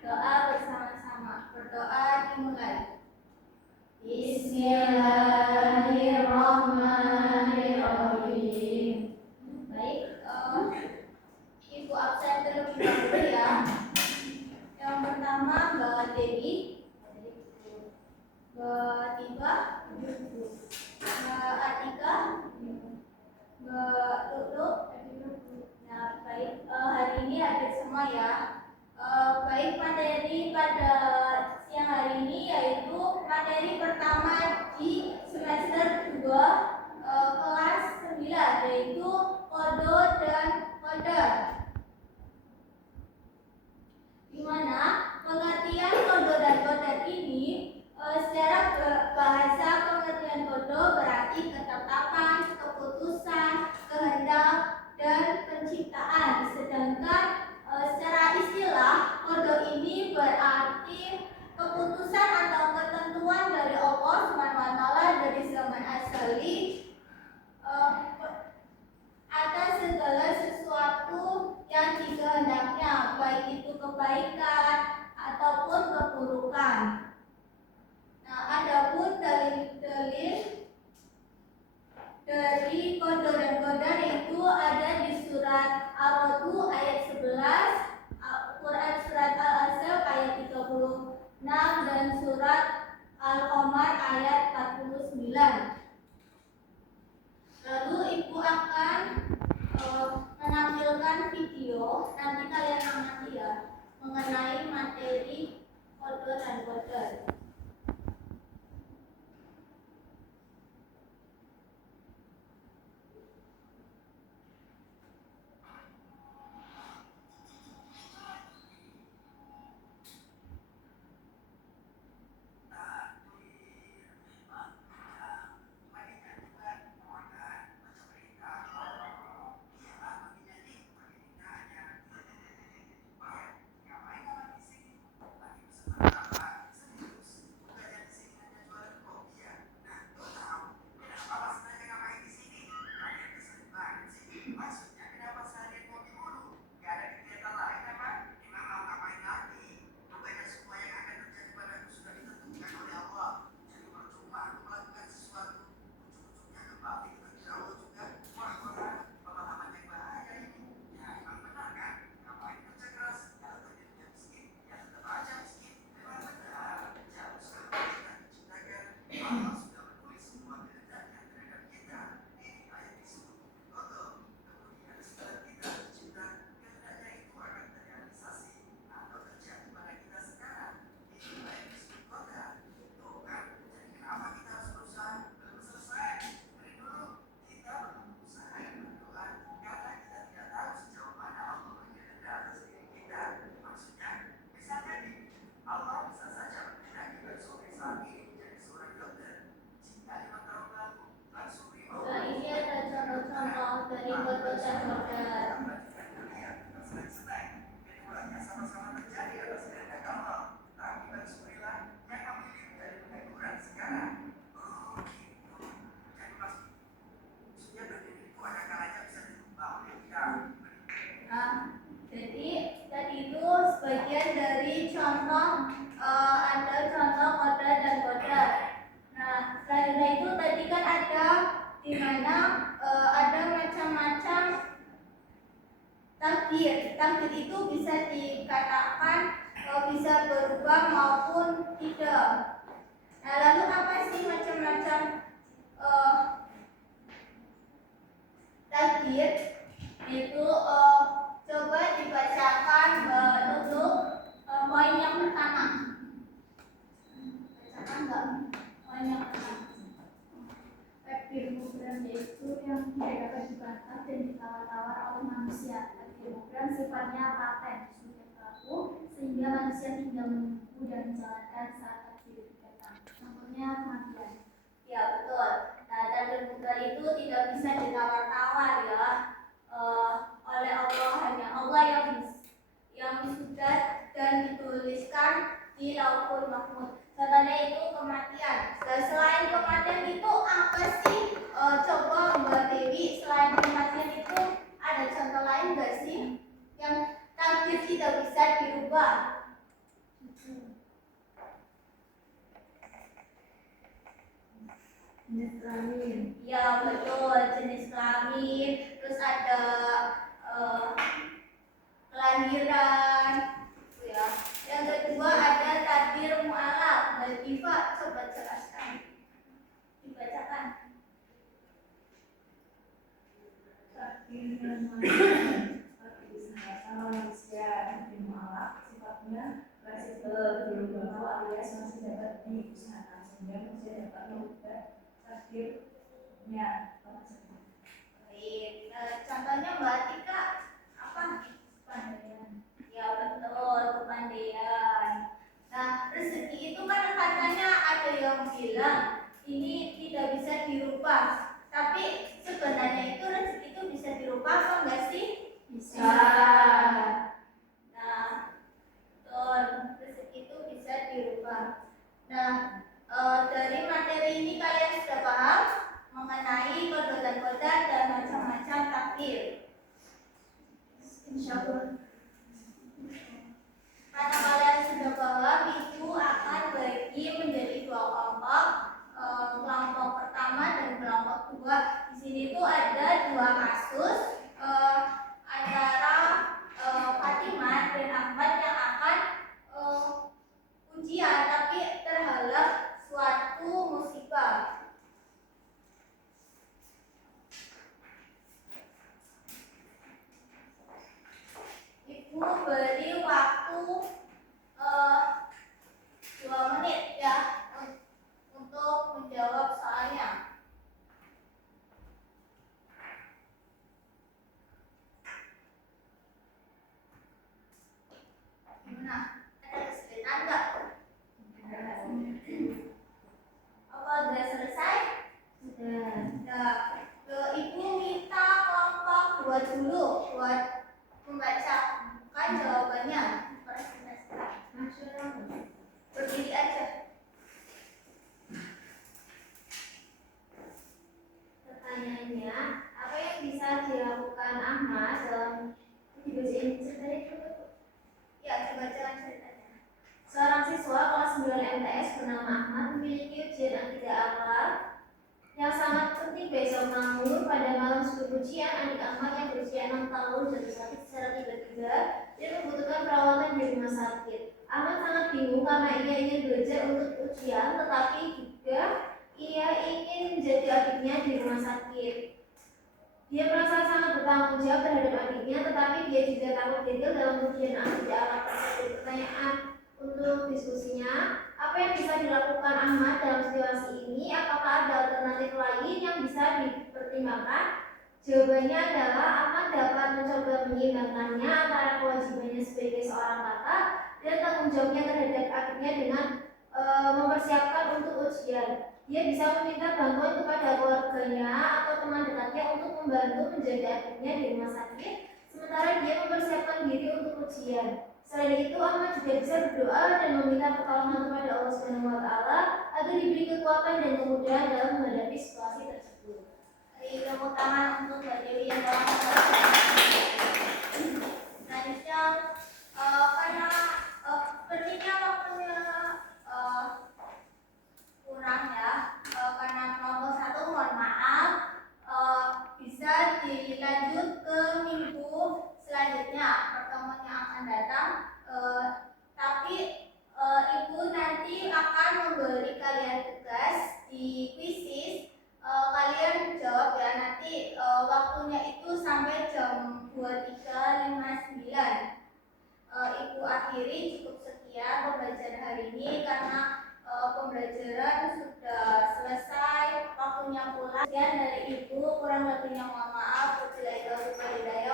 Doa bersama-sama. Berdoa dimulai. Bismillahirrahmanirrahim. Baik, Ibu absen terlebih dahulu ya. Yang pertama Mbak Dewi, Mbak Tiba, Mbak Atika, Mbak Lulu. Nah, baik, hari ini hadir semua ya. Baik, materi pada siang hari ini yaitu materi pertama di semester 2 kelas 9, yaitu kodo dan kodar. Di mana pengertian kodo dan kodar ini secara bahasa pengertian kodo berarti ketetapan, keputusan, kehendak, dan penciptaan. Sedangkan secara istilah kodo ini berarti keputusan atau ketentuan dari Allah SWT dari zaman asli atas segala sesuatu yang dikehendaknya, baik itu kebaikan ataupun keburukan. Nah, adapun dalil-dalil dari kodo dan kodar itu ada di surat Al-Ra'd ayat 11, Quran surat Al-Ahzab ayat 36, dan surat Al-Qamar ayat 49. Lalu Ibu akan menampilkan video, nanti kalian amati ya, mengenai materi kodo dan kodar. Jadi tadi itu sebagian dari contoh, ada contoh kodar dan kodar. Nah, selanjutnya itu tadi kan ada di mana ada macam-macam takdir. Takdir itu bisa dikatakan bisa berubah maupun tidak. Nah, lalu apa sih macam-macam takdir? Itu coba dibacakan dulu poin yang pertama. Bacakan enggak? Poin yang pertama. Takdir program yaitu yang tidak dapat dibantah dan ditawar-tawar oleh manusia. Takdir program sifatnya paten, sudah berlaku sehingga manusia tinggal menunggu dan menjalankan saat takdir datang. Contohnya kematian. Ya betul. Nah, takdir program itu tidak bisa ditawar-tawar ya. Oleh Allah, hanya Allah yang sudah dan dituliskan di Lauhul Mahfuz. Contohnya itu kematian. Dan selain kematian itu apa sih? Coba Mbak Dewi, selain kematian itu ada contoh lain nggak sih yang takdir tidak bisa dirubah? kelamin. Ya betul, jenis kelamin. Terus ada kelahiran. Ya. Yang kedua ada takdir mu'alaf. Mbak Diva coba jelaskan. Dibacakan. Takdir mu'alaf seperti bahasa manusia takdir mu'alaf sifatnya fleksibel, belum baku alias masih dapat diusahakan sehingga masih dapat mengubah takdirnya. Baik, contohnya Mbak Tika apa? Kepandaian. Ya betul, kepandaian. Nah, rezeki itu kan katanya ada yang bilang ini tidak bisa dirubah. Tapi sebenarnya itu rezeki itu bisa dirubah apa enggak sih? Bisa. Nah, betul, rezeki itu bisa dirubah. Nah, dari materi ini kalian sudah paham mengenai kodrat-kodrat dan macam-macam takdir. Insya Allah. Karena kalian sudah paham, itu akan bagi menjadi dua kelompok. Kelompok pertama dan kelompok kedua. Di sini tuh ada dua kasus antara Fatimah dan Ahmad yang akan ujian tapi terhalang suatu musibah. Ibu beri waktu 2 menit ya untuk menjawab soalnya. Gimana? Ada kesulitan nggak? Apa sudah selesai? Sudah. Ibu minta kelompok 2 dulu buat membaca kan jawabannya. Berdiri aja. Pertanyaannya, apa yang bisa dilakukan Ahmad dalam dibacain ceritanya? Ya, dibacakan ceritanya. Seorang siswa kelas 9 MTS bernama Ahmad memiliki ujian akidah akhlak yang sangat penting besok. Namun pada malam sebelum ujian, adik Ahmad yang berusia 6 tahun jatuh sakit secara tiba-tiba dan membutuhkan perawatan di rumah sakit. Ahmad sangat bingung karena ia ingin belajar untuk ujian, tetapi juga ia ingin menjadi adiknya di rumah sakit. Dia merasa sangat bertanggung jawab terhadap adiknya, tetapi dia juga takut gagal dalam ujian akidah akhlak tersebut. Pertanyaan untuk diskusinya, apa yang bisa dilakukan Ahmad dalam situasi ini? Apakah ada alternatif lain yang bisa dipertimbangkan? Jawabannya adalah Ahmad dapat mencoba menyeimbangkannya antara kewajibannya sebagai seorang kakak dan tanggung jawabnya terhadap adiknya dengan mempersiapkan untuk ujian. Dia bisa meminta bantuan kepada keluarganya atau teman dekatnya untuk membantu menjaga adiknya di rumah sakit, sementara dia mempersiapkan diri untuk ujian. Selain itu, Ahmad juga bisa berdoa dan meminta pertolongan kepada Allah Subhanahu wa Ta'ala agar diberi kekuatan dan kemudahan dalam menghadapi situasi tersebut. Tepuk tangan untuk Mbak Dewi yang telah selanjutnya, karena sepertinya waktunya kurang ya, karena kelompok 1 mohon maaf, bisa dilanjut ke minggu selanjutnya, pertemuan yang akan datang. Tapi ibu nanti akan memberi kalian tugas di kuisis. Kalian jawab ya, nanti waktunya itu sampai jam 23.59. Ibu akhiri cukup sekian pembelajaran hari ini karena pembelajaran sudah selesai, waktunya pulang. Sekian dari ibu, kurang lebihnya mohon maaf. Wabillahi taufiq wal hidayah.